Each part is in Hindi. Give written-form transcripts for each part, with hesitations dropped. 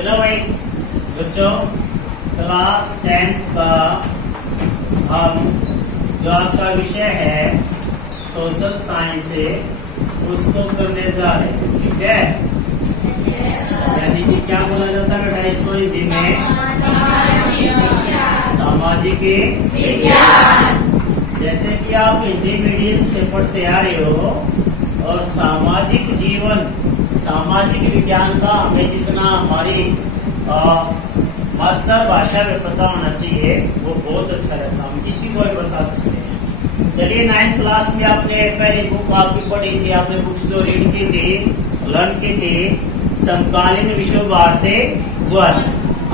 चलो भाई बच्चों, क्लास 10 का हम जो आपका विषय है सोशल साइंस है उसको करने जा रहे हैं। ठीक है, यानी कि क्या बोला जाता है बेटा इसको हिंदी में? सामाजिक विज्ञान। जैसे कि आप हिंदी मीडियम से पढ़ते आ रहे हो और सामाजिक जीवन, सामाजिक विज्ञान का हमें जितना हमारी मास्टर भाषा में पता होना चाहिए वो बहुत अच्छा रहता है, हम किसी को भी बता सकते हैं। चलिए 9th क्लास में आपने पहली बुक आपकी पढ़ी थी, आपने बुक्स जो रीड की थी, लर्न की थी, समकालीन विश्व वार्ते 1।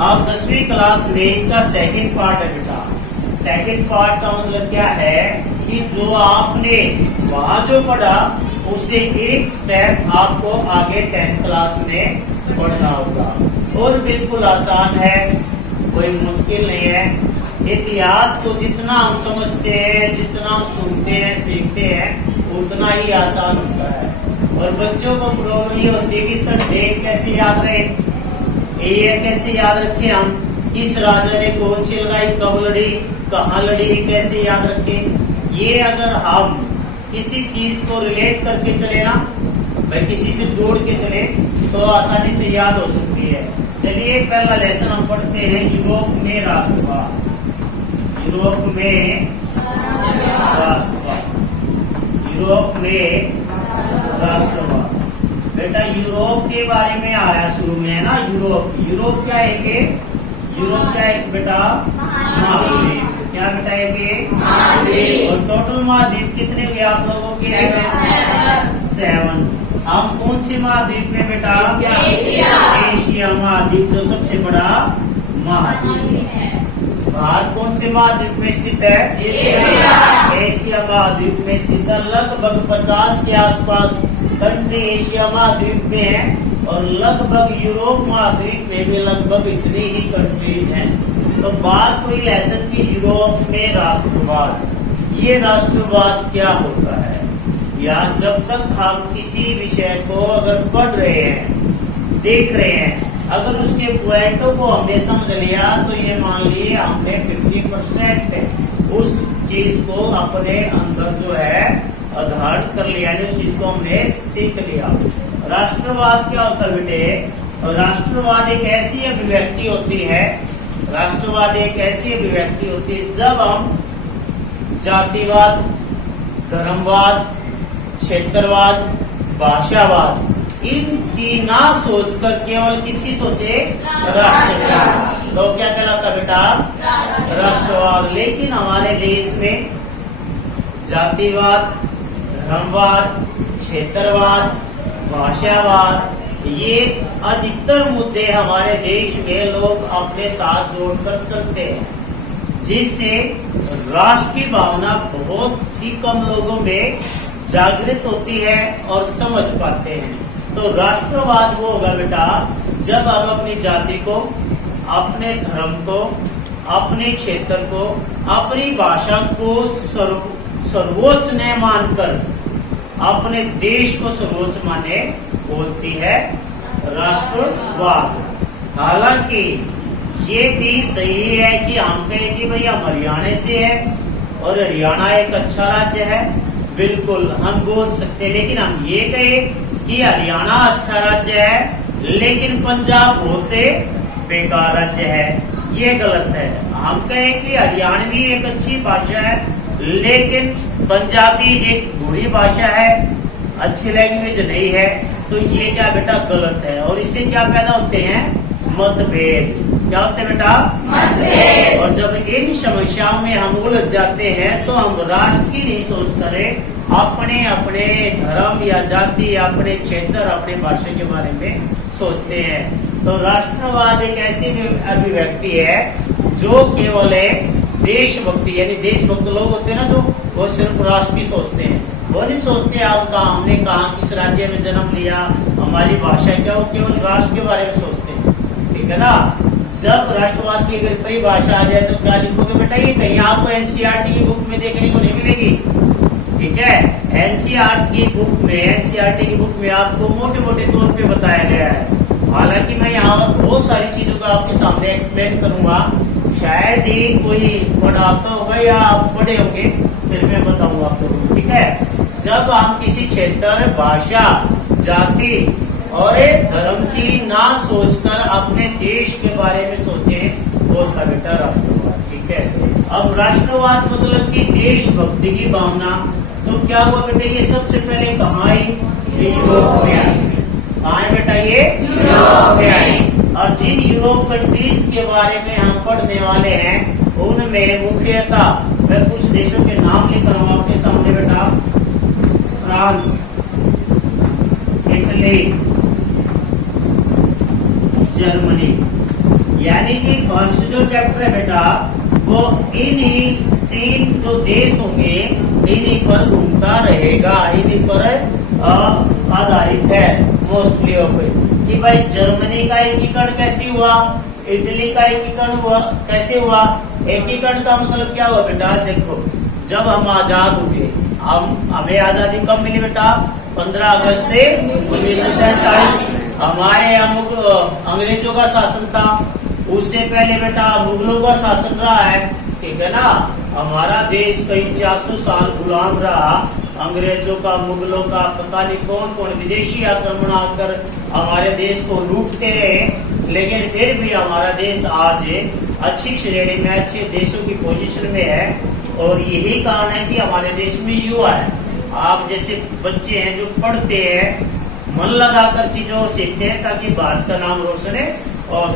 आप 10वीं क्लास में इसका सेकंड पार्ट है बेटा। सेकंड पार्ट का मतलब क्या है कि जो आपने वहां जो पढ़ा उससे एक स्टेप आपको आगे 10th क्लास में पढ़ना होगा और बिल्कुल आसान है, कोई मुश्किल नहीं है। इतिहास को जितना हम समझते हैं, जितना हम सुनते हैं, सीखते हैं, उतना ही आसान होता है। और बच्चों को प्रॉब्लम ये होती है कि सर डेट कैसे याद रहे, ये कैसे याद रखें हम, किस राजा ने कौन सी लड़ाई कब लड़ी, कहाँ लड़ी, कैसे याद रखें। ये अगर हम किसी चीज को रिलेट करके चले ना भाई, किसी से जोड़ के चले तो आसानी से याद हो सकती है। चलिए पहला लेसन हम पढ़ते हैं, यूरोप में राष्ट्रवाद। यूरोप में राष्ट्रवाद, यूरोप में राष्ट्रवाद। बेटा यूरोप के बारे में आया शुरू में है ना, यूरोप। यूरोप क्या है कि यूरोप क्या है बेटा? महाद्वीप। क्या बेटा है कि? और टोटल महाद्वीप कितने हुए आप लोगों के? 7। हम कौन से महाद्वीप में बेटा? एशिया महाद्वीप जो सबसे बड़ा महाद्वीप है। भारत कौन से महाद्वीप में स्थित है? एशिया महाद्वीप में स्थित है। लगभग 50 के आसपास कंट्री एशिया महाद्वीप में है और लगभग यूरोप महाद्वीप में भी लगभग इतनी ही कंट्रीज हैं। तो बात कोई लेसन की यूरोप में राष्ट्रवाद। ये राष्ट्रवाद क्या होता है? या जब तक हम किसी विषय को अगर पढ़ रहे हैं, देख रहे हैं, अगर उसके पॉइंटों को हमने समझ लिया तो ये मान लिए हमने 50% उस चीज को अपने अंदर जो है आधार कर लिया, उस चीज को हमने सीख लिया। राष्ट्रवाद क्या होता है बेटे? राष्ट्रवाद एक ऐसी अभिव्यक्ति होती है, राष्ट्रवाद एक ऐसी अभिव्यक्ति होती है जब हम जातिवाद, धर्मवाद, क्षेत्रवाद, भाषावाद इनकी ना सोचकर केवल किसकी सोचे? राष्ट्रवाद। तो क्या कहलाता बेटा? राष्ट्रवाद। लेकिन हमारे देश में जातिवाद, धर्मवाद, क्षेत्रवाद, भाषावाद ये अधिकतर मुद्दे हमारे देश में लोग अपने साथ जोड़कर चलते हैं, जिससे राष्ट्र की भावना बहुत ही कम लोगों में जागृत होती है और समझ पाते हैं। तो राष्ट्रवाद वो होगा बेटा जब हम अपनी जाति को, अपने धर्म को, अपने क्षेत्र को, अपनी भाषा को सर्वोच्च न मानकर अपने देश को सर्वोच्च माने बोलती है राष्ट्रवाद। हालांकि ये भी सही है कि हम कहें कि भाई हम हरियाणा से है और हरियाणा एक अच्छा राज्य है, बिल्कुल हम बोल सकते हैं। लेकिन हम ये कहें कि हरियाणा अच्छा राज्य है लेकिन पंजाब होते बेकार राज्य है, ये गलत है। हम कहें कि हरियाणवी एक अच्छी भाषा है लेकिन पंजाबी एक बुरी भाषा है, अच्छी लैंग्वेज नहीं है, तो ये क्या बेटा गलत है। और इससे क्या पैदा होते हैं? मतभेद। क्या होते हैं बेटा? मतभेद। और जब इन समस्याओं में हम उलझ जाते हैं तो हम राष्ट्र की नहीं सोच करें, अपने अपने धर्म या जाति, अपने क्षेत्र, अपने भाषा के बारे में सोचते हैं। तो राष्ट्रवाद एक ऐसी अभिव्यक्ति है जो केवल देशभक्ति, यानी देशभक्त लोग होते हैं ना जो, वो सिर्फ राष्ट्र की सोचते हैं, वो नहीं सोचते आपका हमने कहा किस राज्य में जन्म लिया, हमारी भाषा क्या, वो केवल राष्ट्र के बारे में सोचते हैं। ठीक है ना? जब राष्ट्रवाद की अगर परिभाषा आ जाए तो क्या लिखोगे बेटा? ये कहीं आपको एनसीईआरटी की बुक में देखने को नहीं मिलेगी। ठीक है, एनसीईआरटी की बुक में आपको मोटे मोटे तौर पे बताया गया है। हालांकि मैं यहाँ बहुत सारी सामने एक्सप्लेन करूंगा। शायद ही कोई पढ़ाता होगा या आप पढ़े होंगे, फिर मैं बताऊंगा आप लोगों को, ठीक है। जब हम किसी क्षेत्र, भाषा, जाति और धर्म की ना सोचकर अपने देश के बारे में सोचे, वो था बेटा राष्ट्रवाद, ठीक है। अब राष्ट्रवाद मतलब कि देशभक्ति की भावना। तो क्या हुआ बेटा, ये सबसे पहले कहाँ आई? यूरोप में आई। कहाँ है बेटा? ये यूरोप में आई। और जिन यूरोप कंट्रीज के बारे में हम पढ़ने वाले हैं, उनमें मुख्यतः मैं कुछ देशों के नाम लिख रहा हूँ आपके सामने बेटा। France, Italy, Germany. यानी कि फर्स्ट जो चैप्टर है बेटा, वो इन्हीं 3 जो देश होंगे इन्हीं पर घूमता रहेगा, इन्हीं पर आधारित है मोस्टली पे। कि भाई जर्मनी का एकीकरण कैसे हुआ, इटली का एकीकरण हुआ कैसे हुआ। एकीकरण का मतलब क्या हुआ बेटा? देखो, जब हम आजाद हुए, हमें आजादी कब मिली बेटा? 15 अगस्त 1947। हमारे यहाँ अंग्रेजों का शासन था, उससे पहले बेटा मुगलों का शासन रहा है, ठीक है ना। हमारा देश कई 400 साल गुलाम रहा अंग्रेजों का, मुगलों का, पता नहीं कौन कौन विदेशी आक्रमण आकर हमारे देश को लूटते रहे, लेकिन फिर भी हमारा देश आज अच्छी श्रेणी में, अच्छे देशों की पोजीशन में है। और यही कारण है कि हमारे देश में युवा है, आप जैसे बच्चे हैं जो पढ़ते हैं, मन लगाकर चीजों को सीखते हैं ताकि भारत का नाम रोशन है। और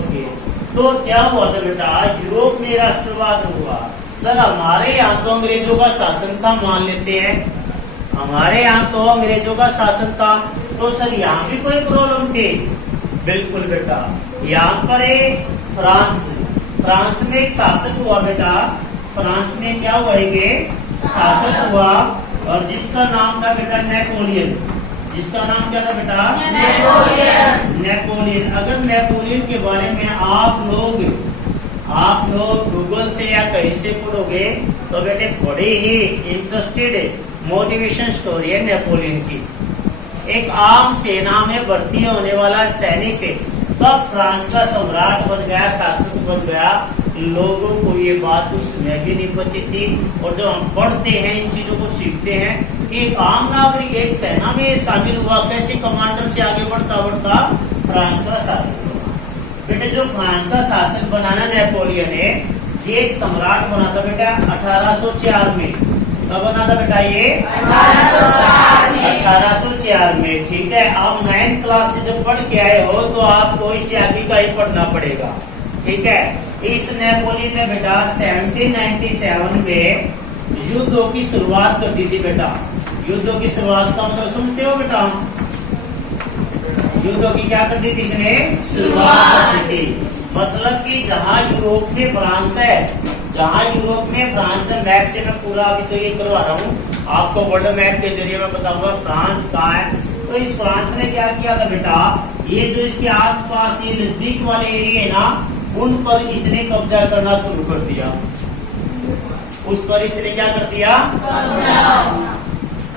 तो क्या हुआ था बेटा? यूरोप में राष्ट्रवाद हुआ। सर हमारे यहाँ तो अंग्रेजों का शासन था, मान लेते हैं हमारे यहाँ तो अंग्रेजों का शासन था, तो सर यहाँ भी कोई प्रॉब्लम थी? बिल्कुल बेटा, यहाँ पर फ्रांस में एक शासक हुआ बेटा। फ्रांस में क्या हुआ? शासक हुआ, और जिसका नाम था बेटा नेपोलियन। जिसका नाम क्या था बेटा? नेपोलियन। अगर नेपोलियन के बारे में आप लोग गूगल से या कहीं से पढ़ोगे तो बेटे बड़ी ही इंटरेस्टेड मोटिवेशन स्टोरी है नेपोलियन की। एक आम सेना में भर्ती होने वाला सैनिक कब फ्रांस का सम्राट बन गया, शासक बन गया, लोगों को ये बात उस समय भी नहीं बची थी। और जब हम पढ़ते हैं, इन चीजों को सीखते हैं कि एक आम नागरिक एक सेना में शामिल हुआ, कैसे कमांडर से आगे बढ़ता बढ़ता फ्रांस का शासक बना। बेटे जो फ्रांस का शासक बनाना नेपोलियन है, ये एक सम्राट बना था बेटा 1804 में। कब बना था बेटा? ये 1804 में, ठीक है। आप 9th क्लास से जब पढ़ के आए हो तो आपको इससे आगे का ही पढ़ना पड़ेगा, ठीक है। इस नेपोलियन ने बेटा 1797 में युद्धों की शुरुआत कर दी थी बेटा। युद्धों की शुरुआत का मतलब समझते हो बेटा? युद्धों की क्या कर दी थी इसने? शुरुआत की थी। मतलब कि जहाँ यूरोप में फ्रांस है, मैप से मैं पूरा अभी तो ये करवा रहा हूँ आपको, वर्ल्ड मैप के जरिए मैं बताऊंगा फ्रांस कहाँ है। तो इस फ्रांस ने क्या किया था बेटा, ये जो इसके आसपास ये नजदीक वाले एरिया है ना, उन पर इसने कब्जा करना शुरू कर दिया। उस पर इसने क्या कर दिया?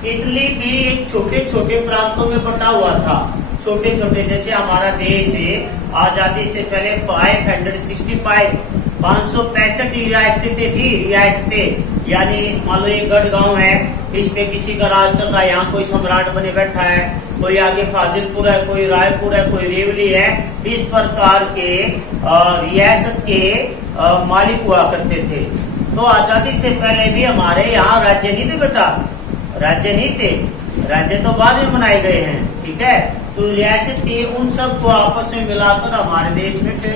इटली भी एक छोटे छोटे प्रांतों में बटा हुआ था, छोटे छोटे। जैसे हमारा देश है, आजादी से पहले 565 रियासतें, यानी मान लो एक गढ़ गांव है, इसमें किसी का राज चल रहा है, यहाँ कोई सम्राट बने बैठा है, कोई आगे फाजिलपुर है, कोई रायपुर है, कोई रेवली है। इस प्रकार के रियासत के मालिक हुआ करते थे। तो आजादी से पहले भी हमारे यहाँ राज्य नहीं थे बेटा, राज्य नहीं थे, राज्य तो बाद में बनाए गए हैं, ठीक है। तो रियासत थी, उन सबको आपस में मिलाकर हमारे देश में फिर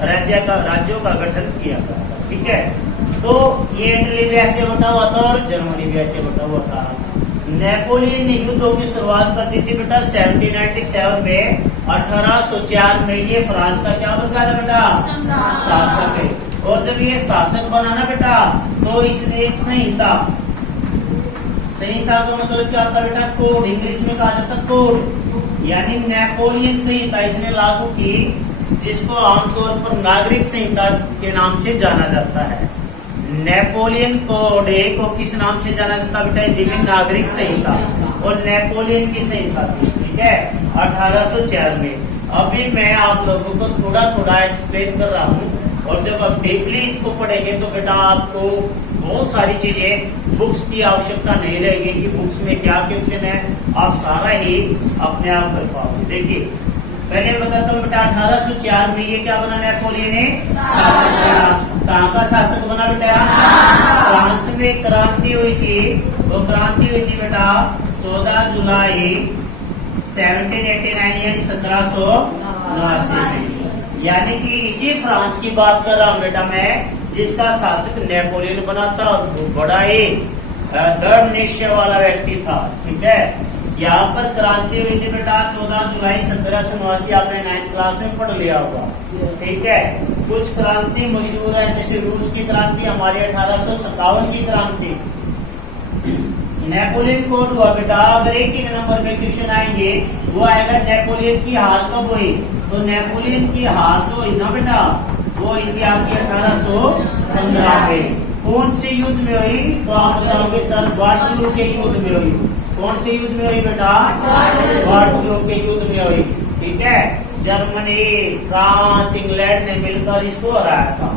राज्यों का गठन किया गया, ठीक है। तो ये इटली भी ऐसे बटा हुआ था और जर्मनी भी ऐसे बटा हुआ था। नेपोलियन ने युद्धों की शुरुआत कर दी थी बेटा 1797 में। 1804 में ये फ्रांस का क्या बन गया था बेटा? शासक है। और जब ये शासक बना ना बेटा, तो इसने एक संहिता का मतलब क्या होता है बेटा? कोड, इंग्लिश में कहा जाता कोड, यानी नेपोलियन संहिता इसने लागू की, जिसको आमतौर पर नागरिक संहिता के नाम से जाना जाता है। नेपोलियन कोड को किस नाम से जाना जाता बेटा? दिव्य नागरिक संहिता, और नेपोलियन की संहिता थी, ठीक है, 1804 में। अभी मैं आप लोगों को थोड़ा थोड़ा एक्सप्लेन कर रहा हूँ, और जब आप डीपली इसको पढ़ेंगे तो बेटा आपको बहुत सारी चीजें बुक्स की आवश्यकता नहीं रहेगी कि बुक्स में क्या क्वेश्चन है, आप सारा ही अपने आप कर पाओगे। देखिए पहले बताता हूँ बेटा, 1804 में ये क्या बना नेपोलियन ने? कहाँ का शासक बना बेटा? फ्रांस में क्रांति हुई थी। वो क्रांति हुई थी बेटा 14 जुलाई 1789 यानी 1789 में। यानी कि इसी फ्रांस की बात कर रहा हूँ बेटा मैं, जिसका शासक नेपोलियन बना था और बड़ा ही दृढ़ निश्चय वाला व्यक्ति था। ठीक है, यहाँ पर क्रांति हुई थी बेटा 14 जुलाई 1789। आपने 9th क्लास में पढ़ लिया होगा। ठीक है, कुछ क्रांति मशहूर है, जैसे रूस की क्रांति, हमारी 1857 की क्रांति। नेपोलियन कोड हुआ बेटा, अगर एक ही नंबर में क्वेश्चन आएंगे वो आएगा नेपोलियन की हार कब हुई? तो नेपोलियन की हार जो हुई ना बेटा, वो हुई थी आपकी 1815 में। कौन से युद्ध में हुई? तो आप बताओगे सर वाटरलू के युद्ध में हुई। कौन से युद्ध में हुई बेटा? वाटरलू के युद्ध में हुई। ठीक है, जर्मनी, फ्रांस, इंग्लैंड ने मिलकर इसको हराया था।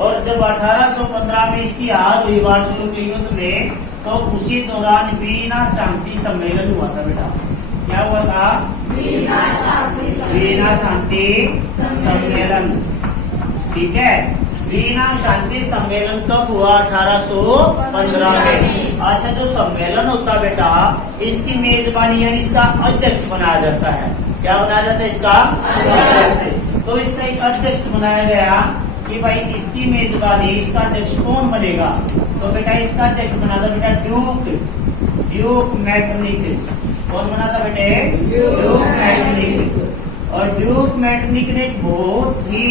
और जब 1815 में इसकी हार हुई वाटरलू के युद्ध में, तो उसी दौरान वीना शांति सम्मेलन हुआ था बेटा। क्या हुआ था? वीना शांति सम्मेलन। ठीक है, वीना शांति सम्मेलन कब हुआ? 1815 में। अच्छा, जो सम्मेलन होता बेटा, इसकी मेजबानी यानी इसका अध्यक्ष बनाया जाता है। क्या बनाया जाता है? इसका अध्यक्ष। तो इसका एक अध्यक्ष बनाया गया कि भाई इसकी मेजबानी, इसका अध्यक्ष कौन बनेगा? तो बेटा इसका अध्यक्ष बना था बेटा ड्यूक मैटरनिक। कौन बना था बेटे? Duke Metternich. और ड्यूक मैटरनिक ने बहुत ही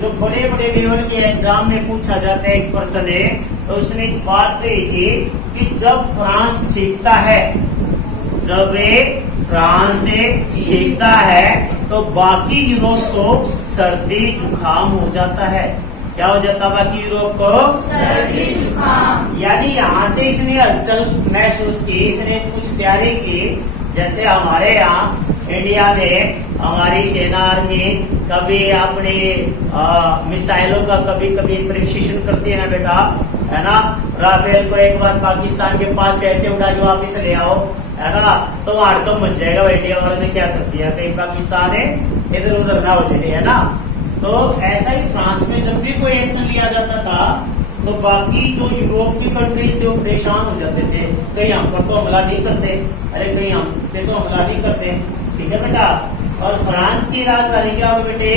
जो बड़े बड़े लेवल के एग्जाम में पूछा जाता है एक पर्सन है, तो उसने एक बात कही थी कि जब फ्रांस जीतता है, जब फ्रांस जीतता है तो बाकी यूरोप को सर्दी जुकाम हो जाता है। क्या हो जाता? बाकी यूरोप को सर्दी जुकाम। यानी यहाँ से इसने हलचल महसूस की, इसने कुछ तैयारी की। जैसे हमारे यहाँ इंडिया में हमारी सेना आर्मी कभी अपने मिसाइलों का कभी कभी परीक्षण करती है ना बेटा, है ना। राफेल को एक बार पाकिस्तान के पास से ऐसे उड़ा के वापिस ले आओ, है ना, तो हड़कम मच जाएगा। इंडिया वालों ने क्या कर दिया, कहीं पाकिस्तान है इधर उधर ना हो जाए, है ना। तो ऐसा ही फ्रांस में जब भी कोई एक्शन लिया जाता था तो बाकी जो यूरोप की कंट्रीज थे वो परेशान हो जाते थे, कहीं हम पर तो हमला नहीं करते, अरे कहीं हम पे तो हमला नहीं करते। ठीक है बेटा। और फ्रांस की राजधानी क्या होगी बेटे?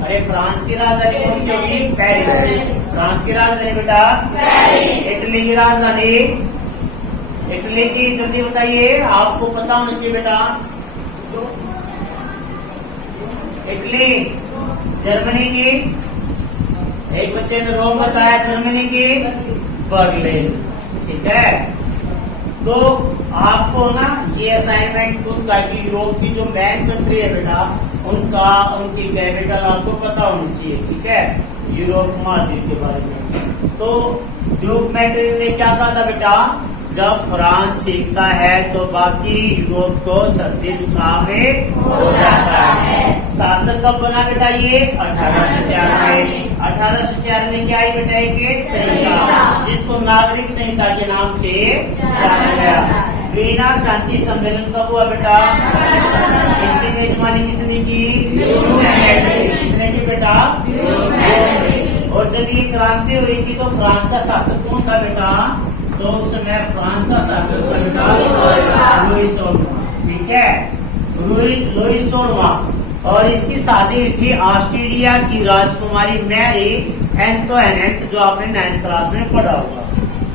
अरे फ्रांस की राजधानी कौन सी होगी? पेरिस। फ्रांस की राजधानी बेटा पेरिस। इटली की राजधानी? इटली की जल्दी बताइए, आपको पता होना चाहिए बेटा। इटली। जर्मनी की? एक बच्चे ने रोम बताया। जर्मनी की? बर्लिन। ठीक है, तो आपको ना ये असाइनमेंट खुद का कि यूरोप की जो मेन कंट्री है बेटा उनकी कैपिटल आपको पता होनी चाहिए। ठीक है, यूरोप महाद्वीप के बारे में। तो ड्यूक मैटरनिक ने क्या कहा था बेटा? जब फ्रांस जीतता है तो बाकी यूरोप को सर्दी जुकाम हो जाता है। शासक कब बना बेटा? ये 1804 में। 1804 में क्या आई बेटा? एक संहिता, जिसको नागरिक संहिता के नाम से जाना गया। वीना शांति सम्मेलन कब हुआ बेटा? इसकी मेजबानी किसने की? किसने की बेटा? और जब ये क्रांति हुई थी तो फ्रांस का शासक कौन था बेटा? तो उस समय फ्रांस का शासक था लुईस 16वां। ठीक है, लुईस 16वां। और इसकी शादी हुई थी ऑस्ट्रेलिया की राजकुमारी मैरी एंटोइनेट, जो आपने 9th क्लास में पढ़ा होगा।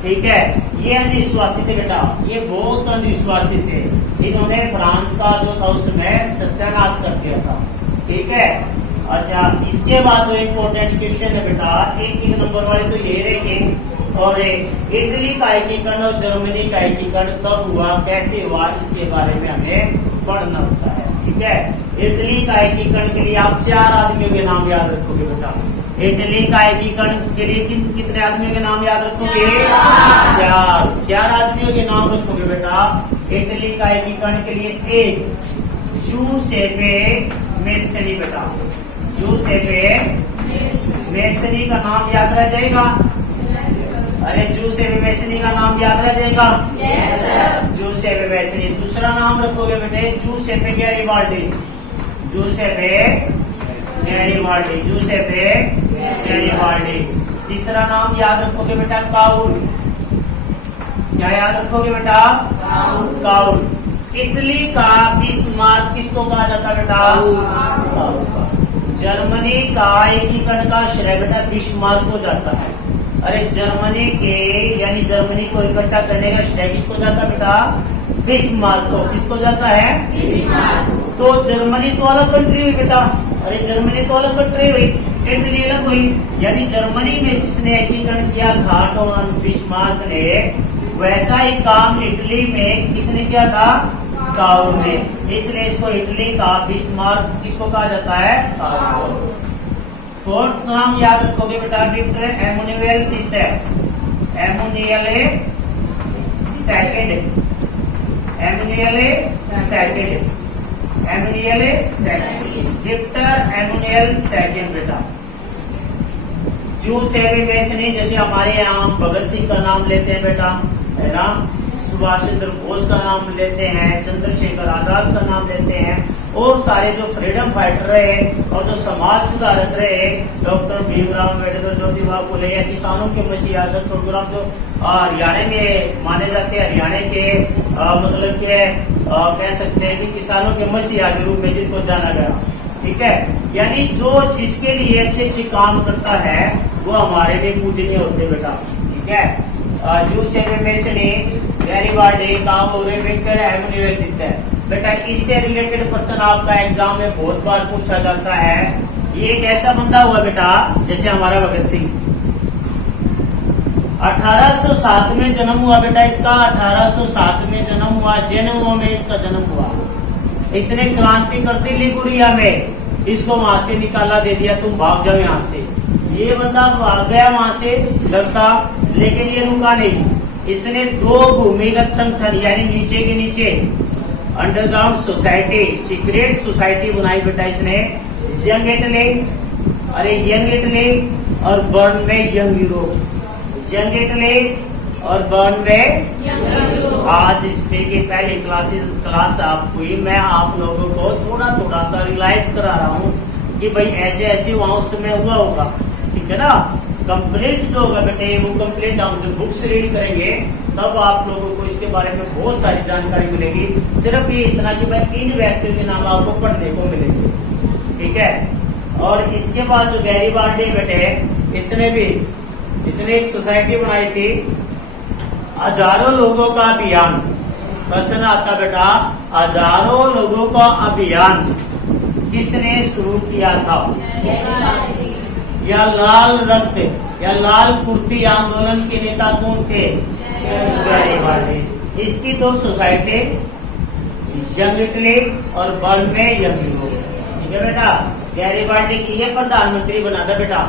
ठीक है, ये अंधविश्वासी थे बेटा, ये बहुत अंधविश्वासी थे। इन्होंने फ्रांस का जो था उसमें सत्यानाश कर दिया था। ठीक है, अच्छा इसके बाद जो इम्पोर्टेंट क्वेश्चन है बेटा, एक नंबर वाले तो ये रहेंगे। और इटली का एकीकरण और जर्मनी का एकीकरण कब हुआ, कैसे हुआ, इसके बारे में हमें पढ़ना होता है। ठीक है, इटली का एकीकरण के लिए आप 4 आदमियों के नाम याद रखोगे बेटा। इटली का एकीकरण के लिए कितने आदमियों के नाम याद रखोगे? 4 आदमियों के नाम रखोगे बेटा। इटली का एकीकरण के लिए एक जूसेपे मेत्सनी बेटा, जूसेपे मेत्सनी का नाम याद रह जाएगा? अरे जूसेपे मेत्सनी का नाम याद रह जाएगा? जूसेपे मेत्सनी। दूसरा नाम रखोगे बेटे Giuseppe Garibaldi, Giuseppe Garibaldi, Giuseppe Garibaldi. तीसरा नाम याद रखोगे बेटा काउल, क्या याद रखोगे बेटा? काउल। इटली का बिस्मार्क किसको कहा जाता है बेटा? काउल का। जर्मनी का एकीकरण का श्रेय बेटा बिस्मार्क को जाता है। अरे जर्मनी के यानी जर्मनी को इकट्ठा करने का श्रेय किसको जाता है बेटा? बिस्मार्क को। किसको जाता है? तो जर्मनी तो अलग कंट्री हुई बेटा, अरे जर्मनी तो अलग कंट्री हुई, इटली अलग हुई, यानी जर्मनी में जिसने एकीकरण किया था ऑटो बिस्मार्क ने, वैसा ही काम इटली में किसने किया था? काउल ने। इसलिए इसको इटली का बिस्मार्क किसको कहा जाता है? काउल। फोर्थ नाम याद रखोगे बेटा Victor Emmanuel third, Emmanuel second, Emmanuel second, Emmanuel second, Victor Emmanuel second बेटा। जूसेपे मेत्सनी, जैसे हमारे यहाँ भगत सिंह का नाम लेते हैं बेटा, है ना, सुभाष चंद्र बोस का नाम लेते हैं, चंद्रशेखर आजाद का नाम लेते हैं, और सारे जो फ्रीडम फाइटर रहे और जो समाज सुधारक रहे, डॉक्टर भीमराव अम्बेडकर, ज्योतिबा फुले, या किसानों के मसीहा सर छोटूराम जो हरियाणा में माने जाते हैं, हरियाणा के मतलब के कह सकते हैं कि किसानों के मसीहा के रूप में जिनको जाना गया, ठीक है। यानी जो जिसके लिए अच्छे अच्छे काम करता है वो हमारे लिए पूजनीय होते बेटा, ठीक है। Giuseppe मेत्सनी, Garibaldi, cowl, Victor Emmanuel तीतर बेटा। इससे रिलेटेड क्वेश्चन आपका एग्जाम में बहुत बार पूछा जाता है। ये एक ऐसा बंदा हुआ बेटा जैसे हमारा भगत सिंह, 1807 में जन्म हुआ बेटा इसका, 1807 में जन्म हुआ, जेनेवा में इसका जन्म हुआ। इसने क्रांति कर दी लिगुरिया में, इसको वहां से निकाला, दे दिया तुम भाग जाओ यहाँ से। ये बंदा भाग गया वहां से डरता, लेकिन ये रुका नहीं। इसने 2 भूमिगत संगठन यानी नीचे के नीचे अंडरग्राउंड सोसाइटी, सीक्रेट सोसाइटी बनाई बेटा इसने। यंग इटली, अरे यंग इटली और बर्न में यंग यूरोप, यंग इटली और बर्न में। आज इसके की पहली क्लास आप हुई, मैं आप लोगों को थोड़ा थोड़ा सा रियलाइज करा रहा हूँ कि भाई ऐसे ऐसे वहां उस समय हुआ होगा, ठीक है ना। कंप्लीट जो होगा बेटे वो कंप्लीट हम जब बुक्स रीड करेंगे तब आप लोगों को इसके बारे में बहुत सारी जानकारी मिलेगी। सिर्फ ये इतना कि भाई इन व्यक्तियों के नाम आपको पढ़ने को मिलेंगे, ठीक है। और इसके बाद जो गैरिबाल्डी बेटे, इसने एक सोसाइटी बनाई थी, हजारों लोगों का अभियान। क्वेश्चन आता बेटा, हजारों लोगों का अभियान किसने शुरू किया था? या लाल रक्त या लाल कुर्ती आंदोलन के नेता कौन थे? गैरिबाल्डी। इसकी 2 सोसाइटी, यंग इटली और बर्न में यंग यूरोप, ठीक है बेटा। गैरिबाल्डी की ये प्रधानमंत्री बना था बेटा,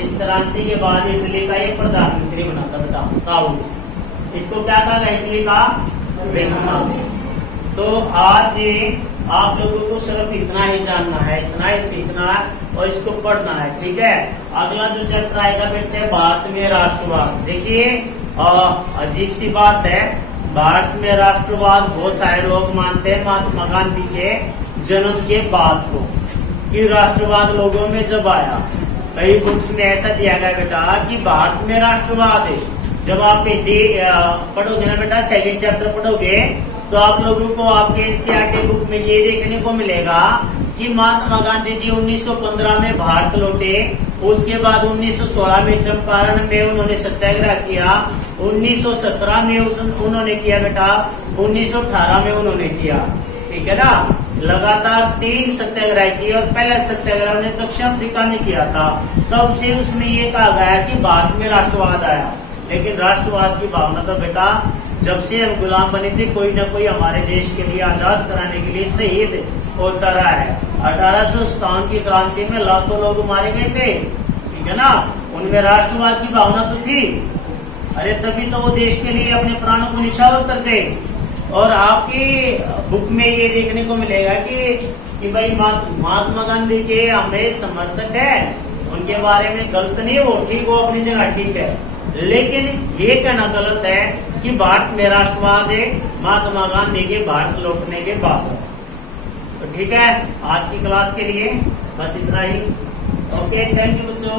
इस क्रांति के बाद इटली का ये प्रधानमंत्री बना था बेटा काउल। इसको क्या कहा इटली का? बिस्मार्क। तो आज आप लोगों को सिर्फ इतना ही जानना है, इतना ही सीखना है और इसको पढ़ना है, ठीक है। अगला जो चैप्टर आएगा बेटे भारत में राष्ट्रवाद। देखिए अजीब सी बात है, भारत में राष्ट्रवाद बहुत सारे लोग मानते हैं महात्मा गांधी के जन्म के बाद को, कि राष्ट्रवाद लोगों में जब आया। कई बुक्स में ऐसा दिया गया बेटा कि भारत में राष्ट्रवाद है। जब आप हिंदी पढ़ोगे ना बेटा, 2nd चैप्टर पढ़ोगे तो आप लोगों को आपके एनसीईआरटी बुक में ये देखने को मिलेगा कि महात्मा गांधी जी 1915 में भारत लौटे, उसके बाद 1916 में चंपारण में उन्होंने सत्याग्रह किया, 1917 में उन्होंने किया बेटा, 1918 में उन्होंने किया, ठीक है ना। लगातार 3 सत्याग्रह किए और पहला सत्याग्रह उन्होंने दक्षिण अफ्रीका में किया था। तब से उसमें ये कहा गया कि भारत में राष्ट्रवाद आया, लेकिन राष्ट्रवाद की भावना तो बेटा जब से हम गुलाम बने थे कोई ना कोई हमारे देश के लिए आजाद कराने के लिए शहीद होता रहा है। 1857 की क्रांति में लाखों लोग मारे गए थे, ठीक है ना। उनमें राष्ट्रवाद की भावना तो थी, अरे तभी तो वो देश के लिए अपने प्राणों को निछावर कर गए। और आपकी बुक में ये देखने को मिलेगा कि भाई महात्मा गांधी के हमें समर्थक है, उनके बारे में गलत नहीं, वो ठीक, वो अपनी जगह ठीक है, लेकिन ये कहना गलत है कि भारत में राष्ट्रवाद है महात्मा गांधी के भारत लौटने के बाद। तो ठीक है, आज की क्लास के लिए बस इतना ही। ओके, थैंक यू बच्चों।